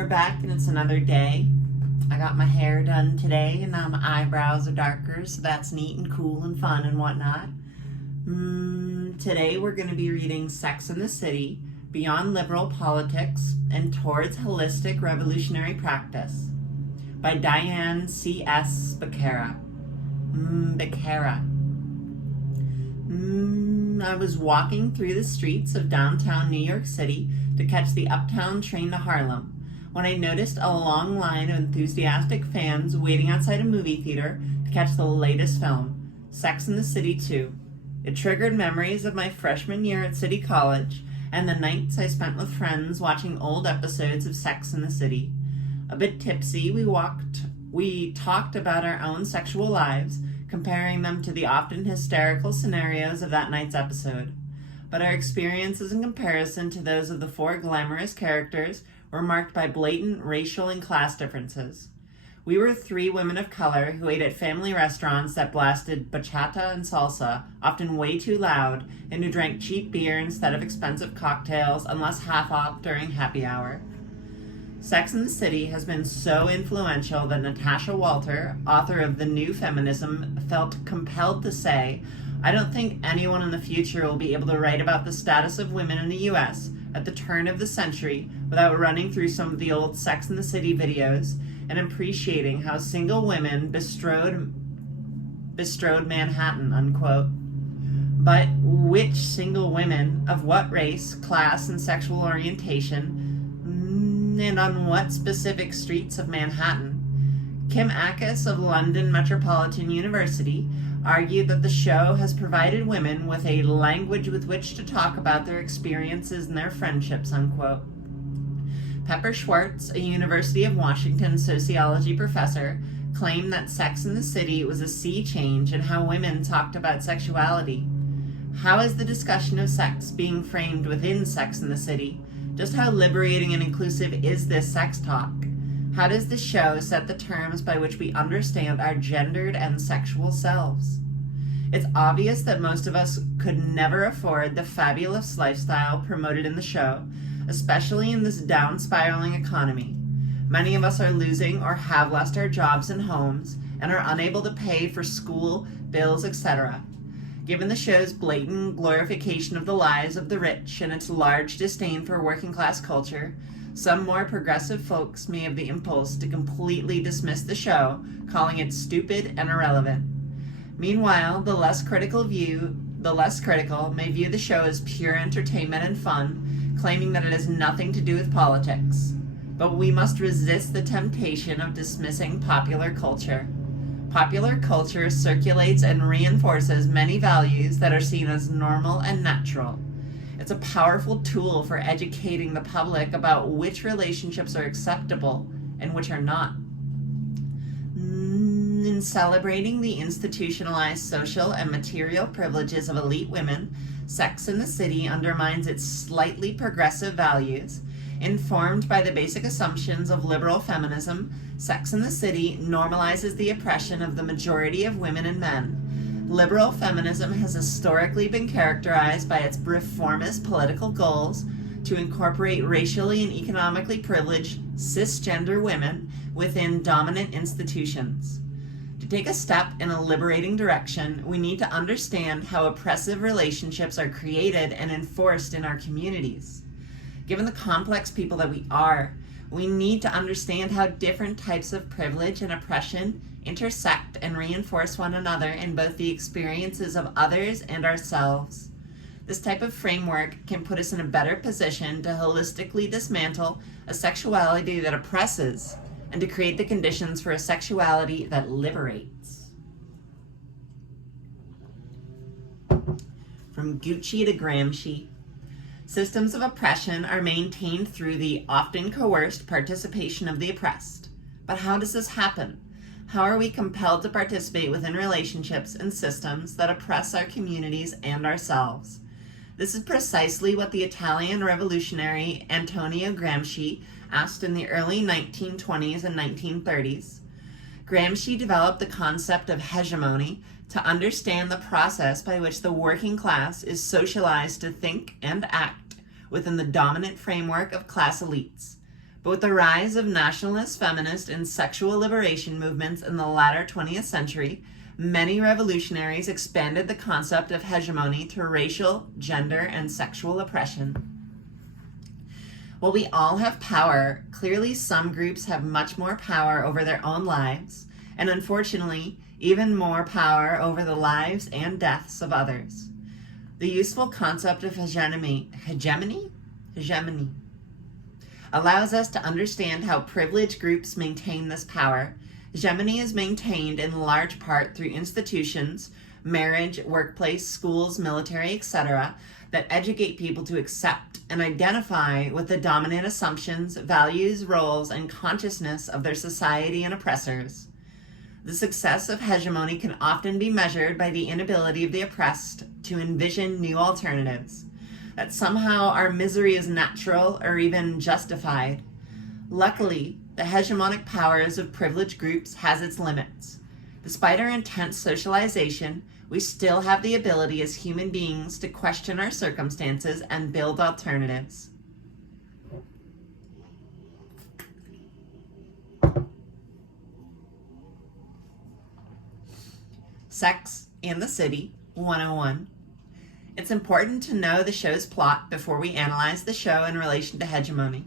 we're back and it's another day. I got my hair done today and now my eyebrows are darker, so that's neat and cool and fun and whatnot. Today we're going to be reading Sex and the City, Beyond Liberal Politics and Towards Holistic Revolutionary Practice by Diane C.S. Becerra. I was walking through the streets of downtown New York City to catch the Uptown train to Harlem when I noticed a long line of enthusiastic fans waiting outside a movie theater to catch the latest film, Sex and the City 2. It triggered memories of my freshman year at City College and the nights I spent with friends watching old episodes of Sex and the City. A bit tipsy, we talked about our own sexual lives, comparing them to the often hysterical scenarios of that night's episode. But our experiences in comparison to those of the four glamorous characters were marked by blatant racial and class differences. We were three women of color who ate at family restaurants that blasted bachata and salsa, often way too loud, and who drank cheap beer instead of expensive cocktails unless half off during happy hour. Sex and the City has been so influential that Natasha Walter, author of The New Feminism, felt compelled to say, "I don't think anyone in the future will be able to write about the status of women in the U.S. at the turn of the century without running through some of the old Sex and the City videos and appreciating how single women bestrode Manhattan," unquote. But which single women, of what race, class, and sexual orientation, and on what specific streets of Manhattan? Kim Ackes of London Metropolitan University argued that the show has provided women with a language with which to talk about their experiences and their friendships, unquote. Pepper Schwartz, a University of Washington sociology professor, claimed that Sex and the City was a sea change in how women talked about sexuality. How is the discussion of sex being framed within Sex and the City? Just how liberating and inclusive is this sex talk? How does the show set the terms by which we understand our gendered and sexual selves? It's obvious that most of us could never afford the fabulous lifestyle promoted in the show, especially in this down-spiraling economy. Many of us are losing or have lost our jobs and homes and are unable to pay for school, bills, etc. Given the show's blatant glorification of the lives of the rich and its large disdain for working-class culture, some more progressive folks may have the impulse to completely dismiss the show, calling it stupid and irrelevant. Meanwhile, the less critical may view the show as pure entertainment and fun, claiming that it has nothing to do with politics. But we must resist the temptation of dismissing popular culture. Popular culture circulates and reinforces many values that are seen as normal and natural. It's a powerful tool for educating the public about which relationships are acceptable and which are not. In celebrating the institutionalized social and material privileges of elite women, Sex and the City undermines its slightly progressive values. Informed by the basic assumptions of liberal feminism, Sex and the City normalizes the oppression of the majority of women and men. Liberal feminism has historically been characterized by its reformist political goals to incorporate racially and economically privileged cisgender women within dominant institutions. To take a step in a liberating direction, we need to understand how oppressive relationships are created and enforced in our communities. Given the complex people that we are, we need to understand how different types of privilege and oppression intersect and reinforce one another in both the experiences of others and ourselves. This type of framework can put us in a better position to holistically dismantle a sexuality that oppresses and to create the conditions for a sexuality that liberates. From Gucci to Gramsci. Systems of oppression are maintained through the often coerced participation of the oppressed. But how does this happen? How are we compelled to participate within relationships and systems that oppress our communities and ourselves? This is precisely what the Italian revolutionary Antonio Gramsci asked in the early 1920s and 1930s. Gramsci developed the concept of hegemony to understand the process by which the working class is socialized to think and act within the dominant framework of class elites. But with the rise of nationalist, feminist, and sexual liberation movements in the latter 20th century, many revolutionaries expanded the concept of hegemony to racial, gender, and sexual oppression. While we all have power, clearly some groups have much more power over their own lives, and unfortunately, even more power over the lives and deaths of others. The useful concept of hegemony allows us to understand how privileged groups maintain this power. Hegemony is maintained in large part through institutions, marriage, workplace, schools, military, etc., that educate people to accept and identify with the dominant assumptions, values, roles, and consciousness of their society and oppressors. The success of hegemony can often be measured by the inability of the oppressed to envision new alternatives, that somehow our misery is natural or even justified. Luckily, the hegemonic powers of privileged groups has its limits. Despite our intense socialization, we still have the ability as human beings to question our circumstances and build alternatives. Sex and the City 101. It's important to know the show's plot before we analyze the show in relation to hegemony.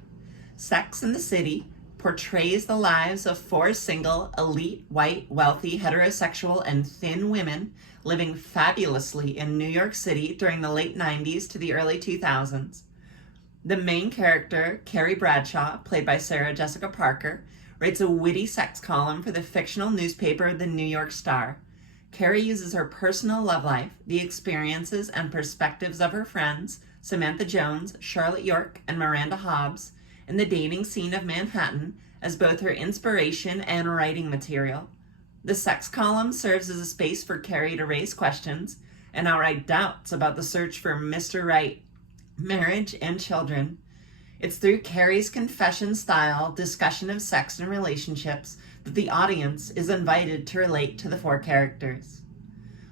Sex and the City portrays the lives of 4 single, elite, white, wealthy, heterosexual, and thin women living fabulously in New York City during the late 90s to the early 2000s. The main character, Carrie Bradshaw, played by Sarah Jessica Parker, writes a witty sex column for the fictional newspaper The New York Star. Carrie uses her personal love life, the experiences and perspectives of her friends, Samantha Jones, Charlotte York, and Miranda Hobbs, in the dating scene of Manhattan as both her inspiration and writing material. The sex column serves as a space for Carrie to raise questions and outright doubts about the search for Mr. Right, marriage, and children. It's through Carrie's confession-style discussion of sex and relationships that the audience is invited to relate to the 4 characters.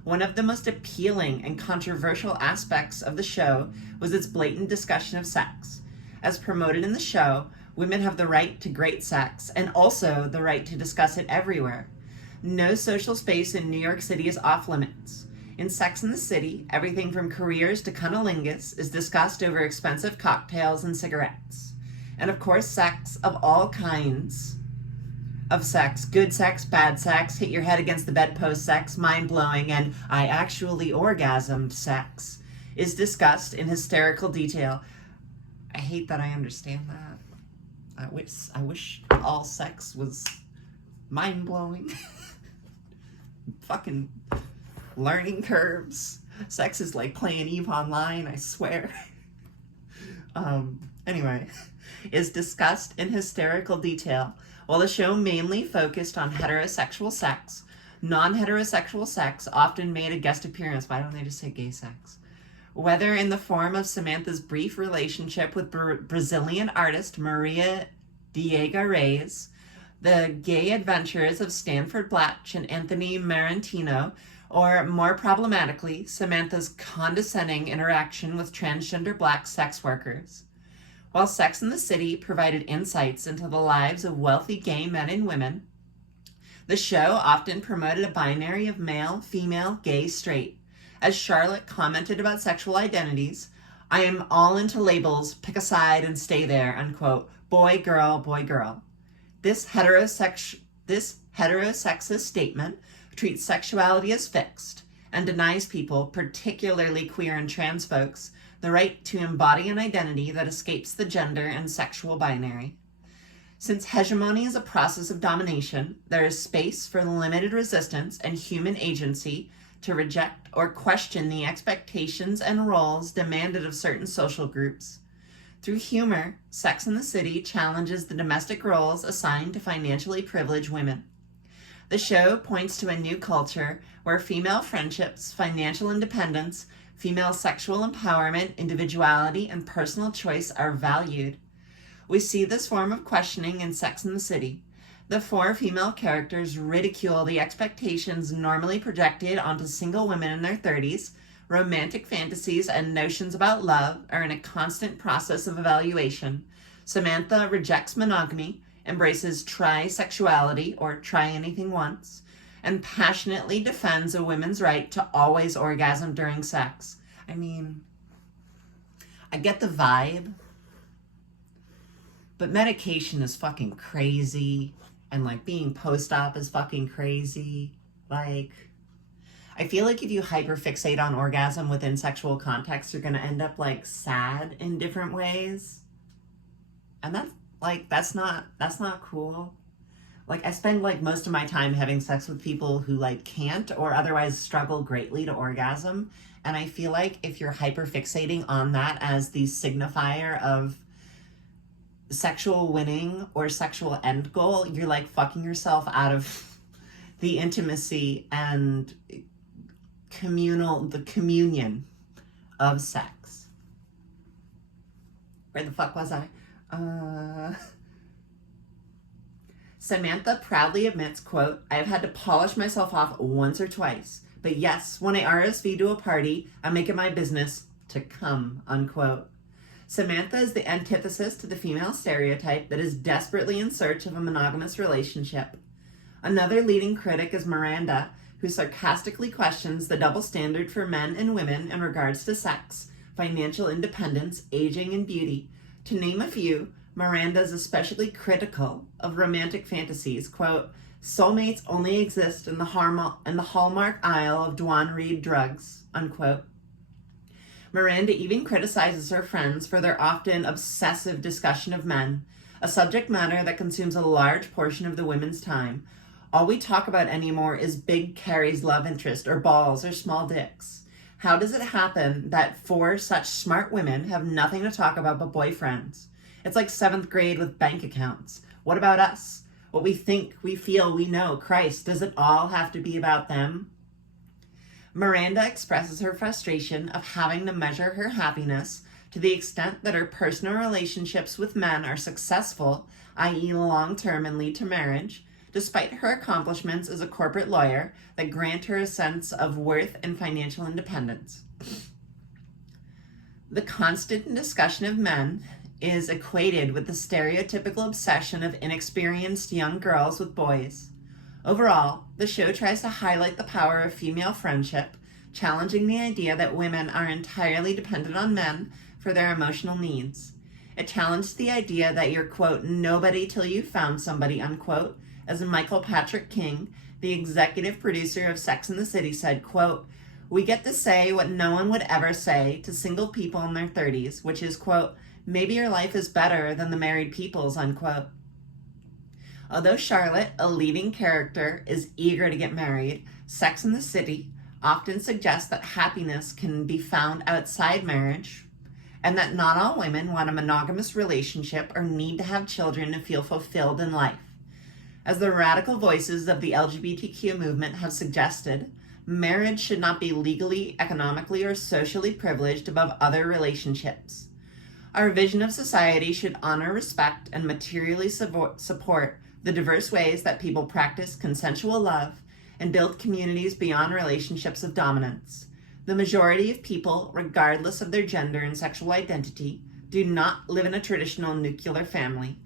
One of the most appealing and controversial aspects of the show was its blatant discussion of sex. As promoted in the show, women have the right to great sex and also the right to discuss it everywhere. No social space in New York City is off limits. In Sex and the City, everything from careers to cunnilingus is discussed over expensive cocktails and cigarettes. And of course, sex of all kinds of sex, good sex, bad sex, hit your head against the bedpost sex, mind-blowing, and I actually orgasmed sex, is discussed in hysterical detail. I hate that I understand that. I wish all sex was mind-blowing. Fucking learning curves. Sex is like playing EVE Online, I swear. Anyway, is discussed in hysterical detail. While the show mainly focused on heterosexual sex, non-heterosexual sex often made a guest appearance. Why don't they just say gay sex? Whether in the form of Samantha's brief relationship with Brazilian artist Maria Diego Reis, the gay adventures of Stanford Blatch and Anthony Marantino, or more problematically, Samantha's condescending interaction with transgender Black sex workers. While Sex and the City provided insights into the lives of wealthy gay men and women, the show often promoted a binary of male, female, gay, straight. As Charlotte commented about sexual identities, I am all into labels, pick a side and stay there, unquote. Boy, girl, boy, girl. This heterosexist statement treats sexuality as fixed and denies people, particularly queer and trans folks, the right to embody an identity that escapes the gender and sexual binary. Since hegemony is a process of domination, there is space for limited resistance and human agency to reject or question the expectations and roles demanded of certain social groups. Through humor, Sex and the City challenges the domestic roles assigned to financially privileged women. The show points to a new culture where female friendships, financial independence, female sexual empowerment, individuality, and personal choice are valued. We see this form of questioning in Sex and the City. The 4 female characters ridicule the expectations normally projected onto single women in their 30s. Romantic fantasies and notions about love are in a constant process of evaluation. Samantha rejects monogamy, embraces trisexuality, or try anything once, and passionately defends a woman's right to always orgasm during sex. I mean, I get the vibe, but medication is fucking crazy, and like being post-op is fucking crazy. Like, I feel like if you hyperfixate on orgasm within sexual context, you're gonna end up like sad in different ways. And that's not cool. Like, I spend like most of my time having sex with people who like can't or otherwise struggle greatly to orgasm. And I feel like if you're hyperfixating on that as the signifier of sexual winning or sexual end goal, you're like fucking yourself out of the intimacy and the communion of sex. Where the fuck was I? Samantha proudly admits, quote, I have had to polish myself off once or twice, but yes, when I RSV to a party, I make it my business to come, unquote. Samantha is the antithesis to the female stereotype that is desperately in search of a monogamous relationship. Another leading critic is Miranda, who sarcastically questions the double standard for men and women in regards to sex, financial independence, aging, and beauty. To name a few, Miranda is especially critical of romantic fantasies. Quote, soulmates only exist in the Hallmark aisle of Dwan Reed drugs, unquote. Miranda even criticizes her friends for their often obsessive discussion of men, a subject matter that consumes a large portion of the women's time. All we talk about anymore is Big Carrie's love interest, or balls, or small dicks. How does it happen that four such smart women have nothing to talk about but boyfriends? It's like 7th grade with bank accounts. What about us? What we think, we feel, we know. Christ, does it all have to be about them? Miranda expresses her frustration of having to measure her happiness to the extent that her personal relationships with men are successful, i.e. long-term and lead to marriage, despite her accomplishments as a corporate lawyer that grant her a sense of worth and financial independence. The constant discussion of men is equated with the stereotypical obsession of inexperienced young girls with boys. Overall, the show tries to highlight the power of female friendship, challenging the idea that women are entirely dependent on men for their emotional needs. It challenged the idea that you're, quote, nobody till you found somebody, unquote, as Michael Patrick King, the executive producer of Sex and the City, said, quote, we get to say what no one would ever say to single people in their 30s, which is, quote, maybe your life is better than the married people's, unquote. Although Charlotte, a leading character, is eager to get married, Sex and the City often suggests that happiness can be found outside marriage, and that not all women want a monogamous relationship or need to have children to feel fulfilled in life. As the radical voices of the LGBTQ movement have suggested, marriage should not be legally, economically, or socially privileged above other relationships. Our vision of society should honor, respect, and materially support the diverse ways that people practice consensual love and build communities beyond relationships of dominance. The majority of people, regardless of their gender and sexual identity, do not live in a traditional nuclear family.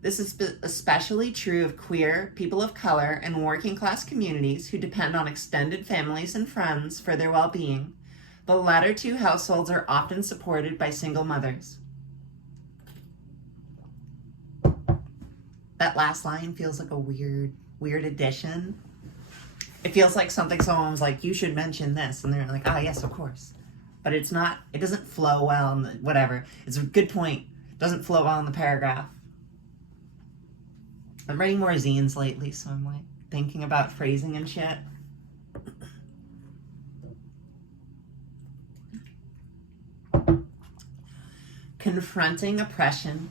This is especially true of queer, people of color, and working class communities who depend on extended families and friends for their well-being. The latter two households are often supported by single mothers. That last line feels like a weird addition. It feels like something someone was like, you should mention this. And they're like, ah, yes, of course. But it's not, it doesn't flow well in the, whatever. It's a good point. It doesn't flow well in the paragraph. I'm writing more zines lately, so I'm like thinking about phrasing and shit. Confronting oppression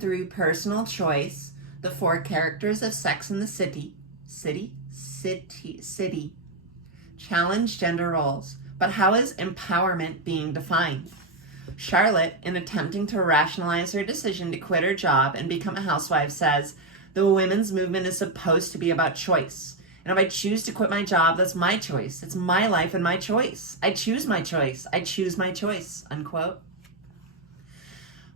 through personal choice, the four characters of Sex and the City challenge gender roles. But how is empowerment being defined? Charlotte, in attempting to rationalize her decision to quit her job and become a housewife, says, the women's movement is supposed to be about choice. And if I choose to quit my job, that's my choice. It's my life and my choice. I choose my choice. I choose my choice, unquote.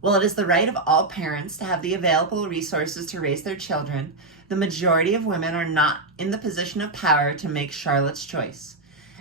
While it is the right of all parents to have the available resources to raise their children, the majority of women are not in the position of power to make Charlotte's choice.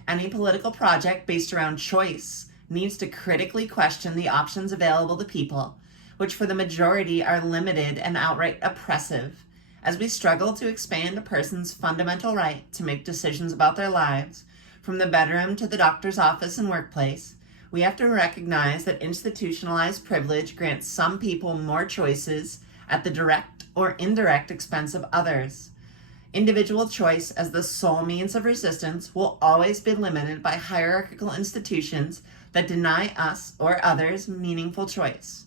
Any political project based around choice needs to critically question the options available to people, which for the majority are limited and outright oppressive. As we struggle to expand a person's fundamental right to make decisions about their lives, from the bedroom to the doctor's office and workplace, we have to recognize that institutionalized privilege grants some people more choices at the direct or indirect expense of others. Individual choice as the sole means of resistance will always be limited by hierarchical institutions that deny us or others meaningful choice.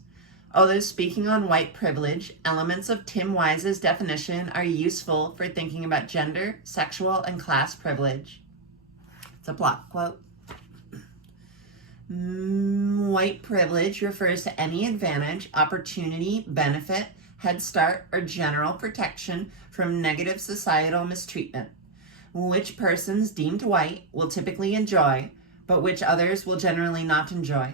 Although speaking on white privilege, elements of Tim Wise's definition are useful for thinking about gender, sexual, and class privilege. It's a block quote. White privilege refers to any advantage, opportunity, benefit, head start, or general protection from negative societal mistreatment, which persons deemed white will typically enjoy, but which others will generally not enjoy.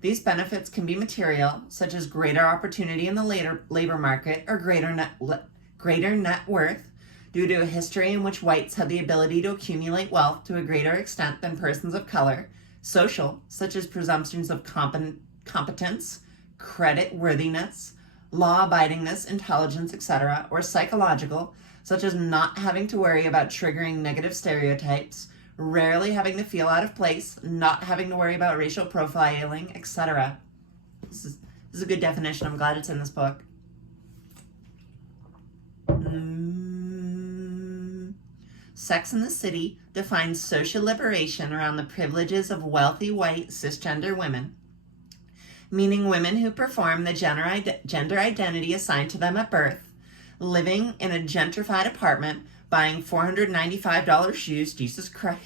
These benefits can be material, such as greater opportunity in the labor market or greater net worth, due to a history in which whites had the ability to accumulate wealth to a greater extent than persons of color, social, such as presumptions of competence, credit worthiness, law-abidingness, intelligence, etc., or psychological, such as not having to worry about triggering negative stereotypes, rarely having to feel out of place, not having to worry about racial profiling, etc. This is a good definition. I'm glad it's in this book. Sex and the City defines social liberation around the privileges of wealthy white cisgender women, meaning women who perform the gender identity assigned to them at birth, living in a gentrified apartment, buying $495 shoes, Jesus Christ,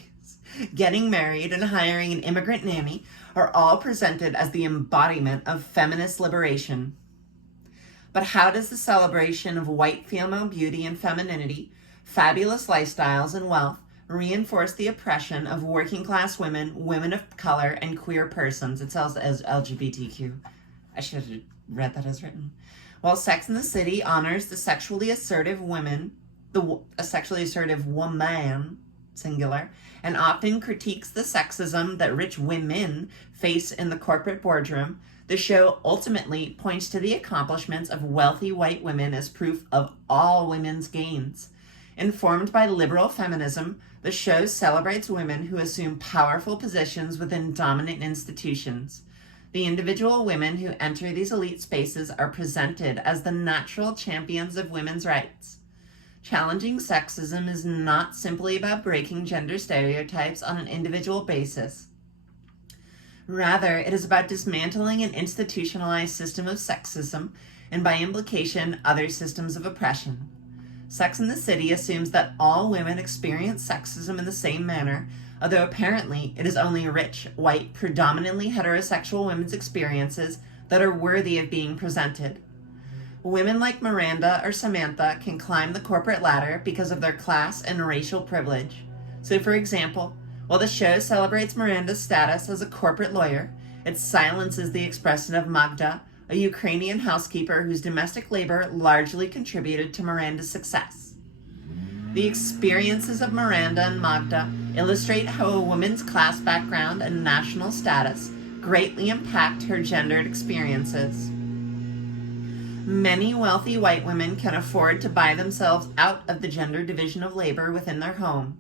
getting married, and hiring an immigrant nanny are all presented as the embodiment of feminist liberation. But how does the celebration of white female beauty and femininity, fabulous lifestyles, and wealth reinforce the oppression of working class women, women of color, and queer persons? It says as LGBTQ. I should have read that as written. While Sex and the City honors the sexually assertive women, a sexually assertive woman, singular, and often critiques the sexism that rich women face in the corporate boardroom, the show ultimately points to the accomplishments of wealthy white women as proof of all women's gains. Informed by liberal feminism, the show celebrates women who assume powerful positions within dominant institutions. The individual women who enter these elite spaces are presented as the natural champions of women's rights. Challenging sexism is not simply about breaking gender stereotypes on an individual basis. Rather, it is about dismantling an institutionalized system of sexism and, by implication, other systems of oppression. Sex and the City assumes that all women experience sexism in the same manner, although apparently it is only rich, white, predominantly heterosexual women's experiences that are worthy of being presented. Women like Miranda or Samantha can climb the corporate ladder because of their class and racial privilege. So, for example, while the show celebrates Miranda's status as a corporate lawyer, it silences the expression of Magda, a Ukrainian housekeeper whose domestic labor largely contributed to Miranda's success. The experiences of Miranda and Magda illustrate how a woman's class background and national status greatly impact her gendered experiences. Many wealthy white women can afford to buy themselves out of the gender division of labor within their home.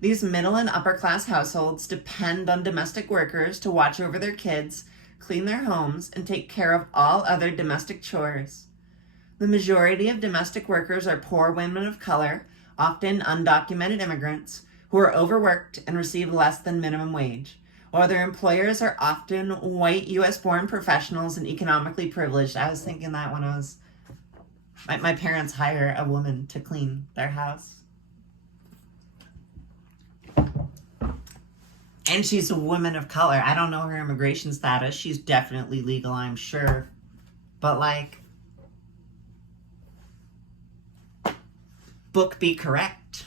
These middle and upper class households depend on domestic workers to watch over their kids, clean their homes, and take care of all other domestic chores. The majority of domestic workers are poor women of color, often undocumented immigrants, who are overworked and receive less than minimum wage, while their employers are often white US-born professionals and economically privileged. I was thinking that when I was... My parents hire a woman to clean their house. And she's a woman of color. I don't know her immigration status. She's definitely legal, I'm sure. But, like, book be correct.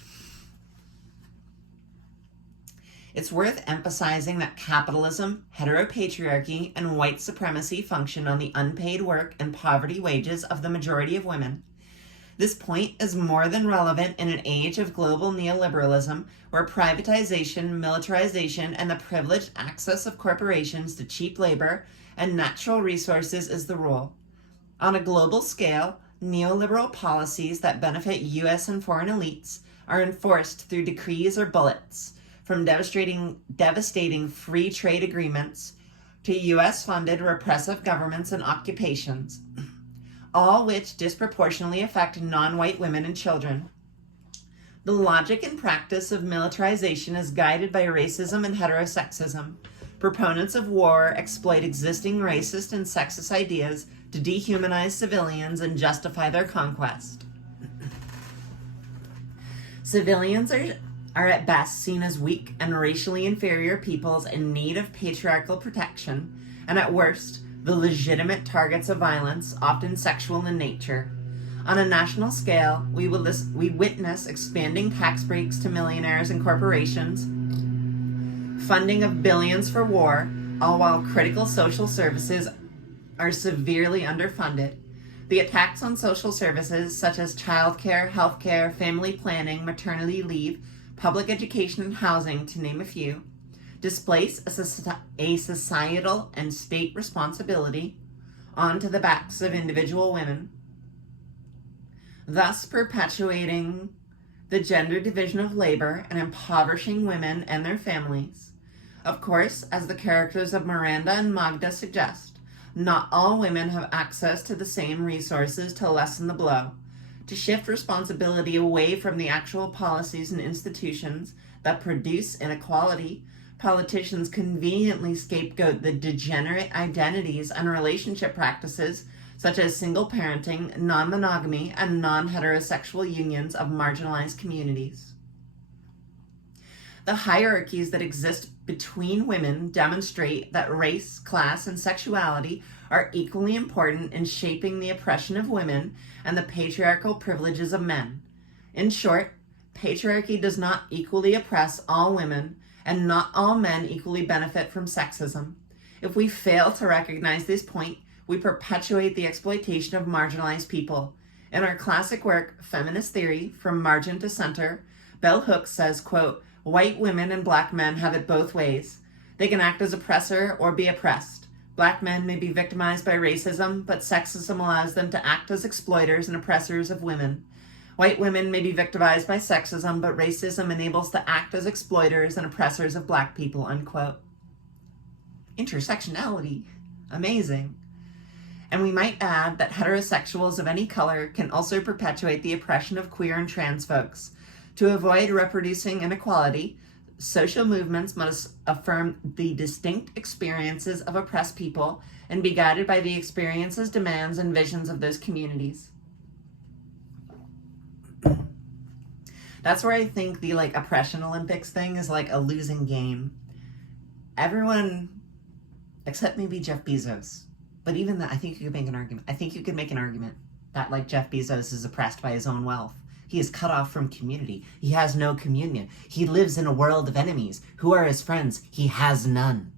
It's worth emphasizing that capitalism, heteropatriarchy, and white supremacy function on the unpaid work and poverty wages of the majority of women. This point is more than relevant in an age of global neoliberalism where privatization, militarization, and the privileged access of corporations to cheap labor and natural resources is the rule. On a global scale, neoliberal policies that benefit U.S. and foreign elites are enforced through decrees or bullets, from devastating free trade agreements to U.S.-funded repressive governments and occupations, all which disproportionately affect non-white women and children. The logic and practice of militarization is guided by racism and heterosexism. Proponents of war exploit existing racist and sexist ideas to dehumanize civilians and justify their conquest. Civilians are at best seen as weak and racially inferior peoples in need of patriarchal protection, and at worst, the legitimate targets of violence, often sexual in nature. On a national scale, we witness expanding tax breaks to millionaires and corporations, funding of billions for war, all while critical social services are severely underfunded. The attacks on social services such as childcare, healthcare, family planning, maternity leave, public education, and housing, to name a few, displace a societal and state responsibility onto the backs of individual women, thus perpetuating the gender division of labor and impoverishing women and their families. Of course, as the characters of Miranda and Magda suggest, not all women have access to the same resources to lessen the blow. To shift responsibility away from the actual policies and institutions that produce inequality, politicians conveniently scapegoat the degenerate identities and relationship practices such as single parenting, non-monogamy, and non-heterosexual unions of marginalized communities. The hierarchies that exist between women demonstrate that race, class, and sexuality are equally important in shaping the oppression of women and the patriarchal privileges of men. In short, patriarchy does not equally oppress all women, and not all men equally benefit from sexism. If we fail to recognize this point, we perpetuate the exploitation of marginalized people. In her classic work, Feminist Theory, From Margin to Center, Bell Hooks says, quote, "White women and black men have it both ways. They can act as oppressor or be oppressed. Black men may be victimized by racism, but sexism allows them to act as exploiters and oppressors of women. White women may be victimized by sexism, but racism enables to act as exploiters and oppressors of black people," unquote. Intersectionality. Amazing. And we might add that heterosexuals of any color can also perpetuate the oppression of queer and trans folks. To avoid reproducing inequality, social movements must affirm the distinct experiences of oppressed people and be guided by the experiences, demands, and visions of those communities. That's where I think the oppression Olympics thing is a losing game. Everyone, except maybe Jeff Bezos, but even that, I think you could make an argument. I think you could make an argument that Jeff Bezos is oppressed by his own wealth. He is cut off from community. He has no communion. He lives in a world of enemies. Who are his friends? He has none.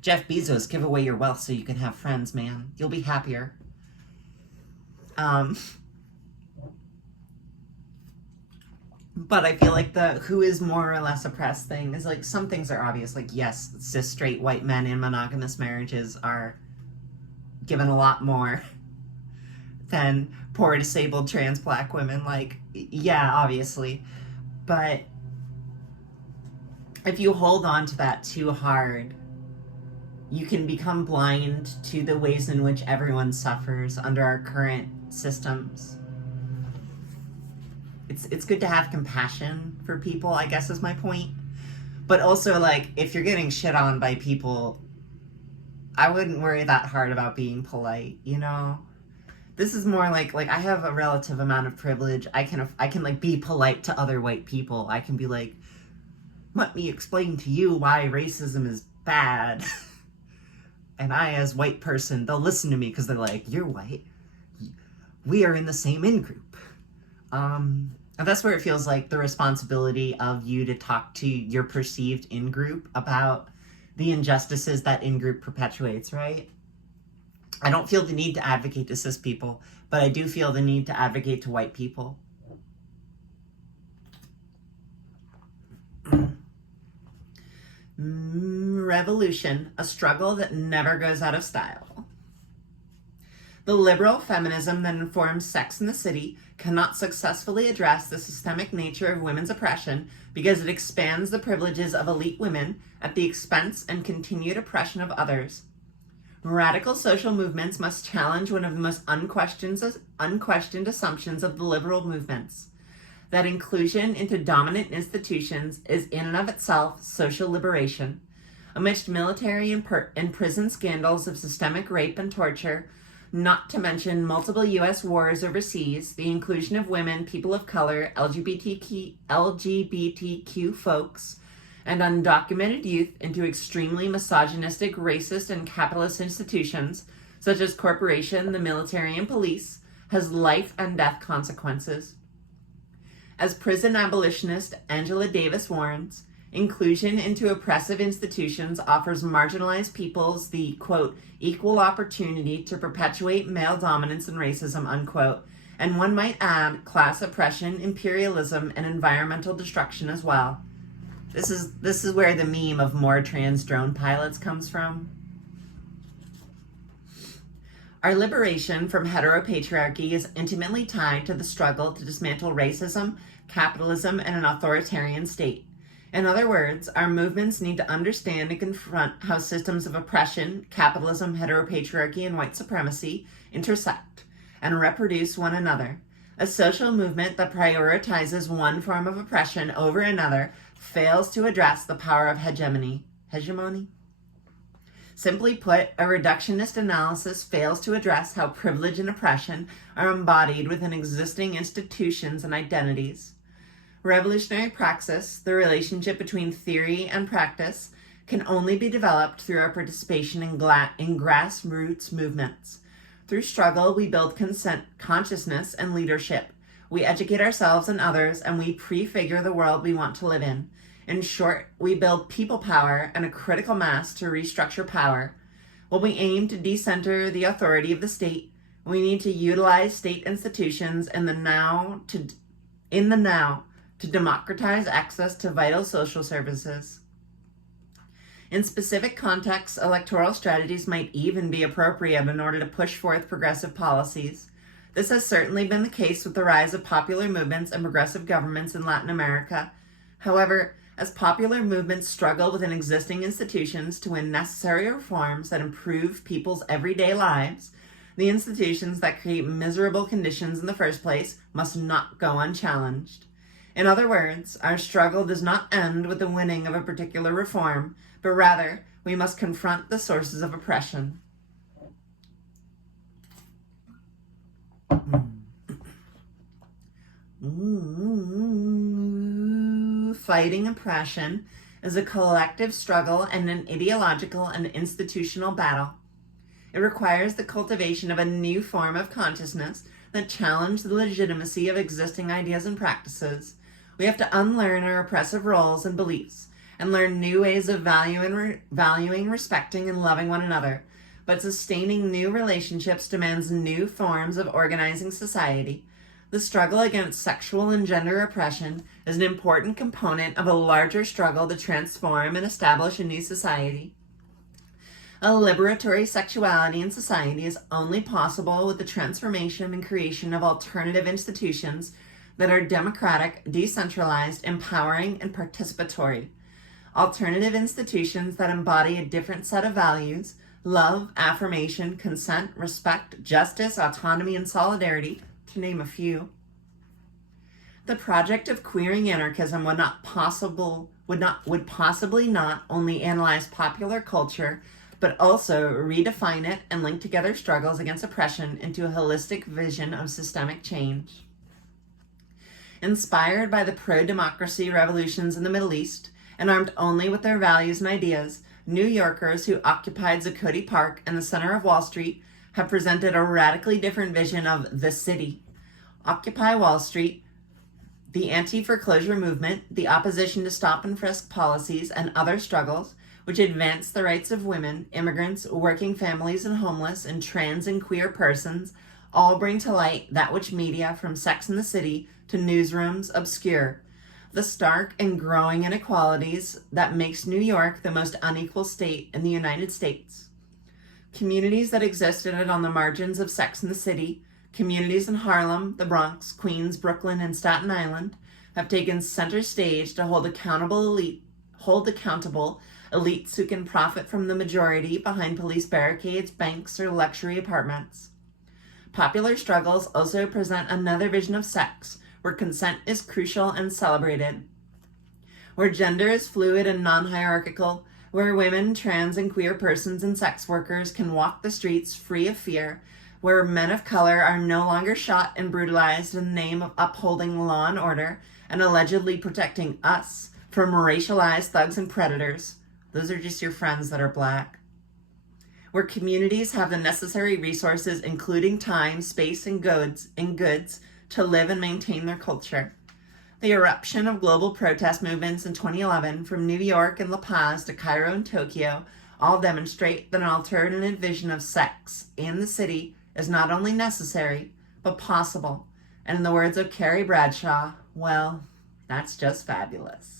Jeff Bezos, give away your wealth so you can have friends, man. You'll be happier. But I feel like the who is more or less oppressed thing is some things are obvious. Yes, cis straight white men in monogamous marriages are given a lot more than poor disabled trans black women. Yeah, obviously. But if you hold on to that too hard, you can become blind to the ways in which everyone suffers under our current systems. It's good to have compassion for people, I guess is my point. But also, if you're getting shit on by people, I wouldn't worry that hard about being polite, This is more like I have a relative amount of privilege. I can be polite to other white people. I can be let me explain to you why racism is bad. And I, as white person, they'll listen to me because they're you're white. We are in the same in-group. And that's where it feels like the responsibility of you to talk to your perceived in-group about the injustices that in-group perpetuates, right? I don't feel the need to advocate to cis people, but I do feel the need to advocate to white people. Revolution, a struggle that never goes out of style. The liberal feminism that informs Sex in the City cannot successfully address the systemic nature of women's oppression because it expands the privileges of elite women at the expense and continued oppression of others. Radical social movements must challenge one of the most unquestioned assumptions of the liberal movements, that inclusion into dominant institutions is in and of itself social liberation. Amidst military and prison scandals of systemic rape and torture, not to mention multiple U.S. wars overseas, the inclusion of women, people of color, LGBTQ folks, and undocumented youth into extremely misogynistic, racist, and capitalist institutions, such as corporation, the military, and police, has life and death consequences. As prison abolitionist Angela Davis warns, inclusion into oppressive institutions offers marginalized peoples the, quote, equal opportunity to perpetuate male dominance and racism, unquote, and one might add class oppression, imperialism, and environmental destruction as well. This is where the meme of more trans drone pilots comes from. Our liberation from heteropatriarchy is intimately tied to the struggle to dismantle racism, capitalism, and an authoritarian state. In other words, our movements need to understand and confront how systems of oppression, capitalism, heteropatriarchy, and white supremacy intersect and reproduce one another. A social movement that prioritizes one form of oppression over another fails to address the power of hegemony. Simply put, a reductionist analysis fails to address how privilege and oppression are embodied within existing institutions and identities. Revolutionary praxis, the relationship between theory and practice, can only be developed through our participation in grassroots movements. Through struggle, we build consciousness and leadership. We educate ourselves and others, and we prefigure the world we want to live in. In short, we build people power and a critical mass to restructure power. When we aim to decenter the authority of the state, we need to utilize state institutions in the now to democratize access to vital social services. In specific contexts, electoral strategies might even be appropriate in order to push forth progressive policies. This has certainly been the case with the rise of popular movements and progressive governments in Latin America. However, as popular movements struggle within existing institutions to win necessary reforms that improve people's everyday lives, the institutions that create miserable conditions in the first place must not go unchallenged. In other words, our struggle does not end with the winning of a particular reform, but rather, we must confront the sources of oppression. Fighting oppression is a collective struggle and an ideological and institutional battle. It requires the cultivation of a new form of consciousness that challenges the legitimacy of existing ideas and practices. We have to unlearn our oppressive roles and beliefs and learn new ways of valuing, respecting, and loving one another. But sustaining new relationships demands new forms of organizing society. The struggle against sexual and gender oppression is an important component of a larger struggle to transform and establish a new society. A liberatory sexuality in society is only possible with the transformation and creation of alternative institutions that are democratic, decentralized, empowering, and participatory. Alternative institutions that embody a different set of values: love, affirmation, consent, respect, justice, autonomy, and solidarity, to name a few. The project of queering anarchism would possibly not only analyze popular culture, but also redefine it and link together struggles against oppression into a holistic vision of systemic change. Inspired by the pro-democracy revolutions in the Middle East, and armed only with their values and ideas, New Yorkers who occupied Zuccotti Park and the center of Wall Street have presented a radically different vision of the city. Occupy Wall Street The anti-foreclosure movement, the opposition to stop and frisk policies, and other struggles which advance the rights of women, immigrants, working families and homeless, and trans and queer persons all bring to light that which media, from Sex and the City to newsrooms, obscure. The stark and growing inequalities that makes New York the most unequal state in the United States. Communities that existed on the margins of Sex and the City, communities in Harlem, the Bronx, Queens, Brooklyn, and Staten Island, have taken center stage to hold accountable elites who can profit from the majority behind police barricades, banks, or luxury apartments. Popular struggles also present another vision of sex, where consent is crucial and celebrated, where gender is fluid and non-hierarchical, where women, trans, and queer persons and sex workers can walk the streets free of fear, where men of color are no longer shot and brutalized in the name of upholding law and order and allegedly protecting us from racialized thugs and predators. Those are just your friends that are black. Where communities have the necessary resources, including time, space, and goods, to live and maintain their culture. The eruption of global protest movements in 2011, from New York and La Paz to Cairo and Tokyo, all demonstrate that an alternative vision of sex in the city is not only necessary, but possible. And in the words of Carrie Bradshaw, well, that's just fabulous.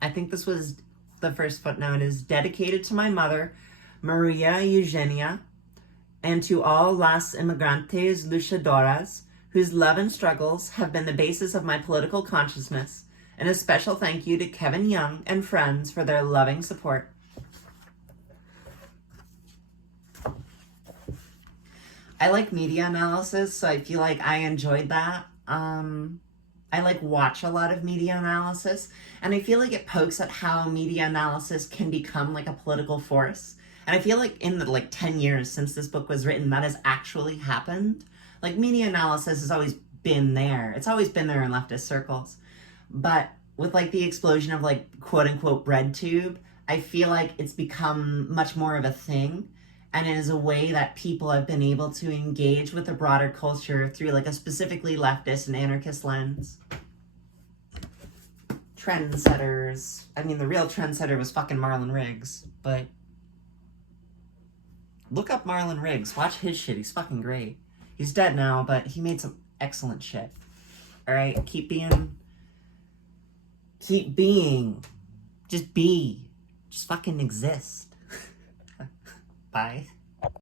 I think this was, the first footnote is dedicated to my mother, Maria Eugenia, and to all las inmigrantes luchadoras, whose love and struggles have been the basis of my political consciousness, and a special thank you to Kevin Young and friends for their loving support. I like media analysis, so I feel like I enjoyed that. I watch a lot of media analysis, and I feel like it pokes at how media analysis can become like a political force. And I feel like in the 10 years since this book was written, that has actually happened. Like, media analysis has always been there. It's always been there in leftist circles. But with the explosion of quote unquote bread tube, I feel like it's become much more of a thing. And it is a way that people have been able to engage with the broader culture through a specifically leftist and anarchist lens. Trendsetters. I mean, the real trendsetter was fucking Marlon Riggs, but look up Marlon Riggs. Watch his shit. He's fucking great. He's dead now, but he made some excellent shit. Alright? Keep being. Just be. Just fucking exist. Bye.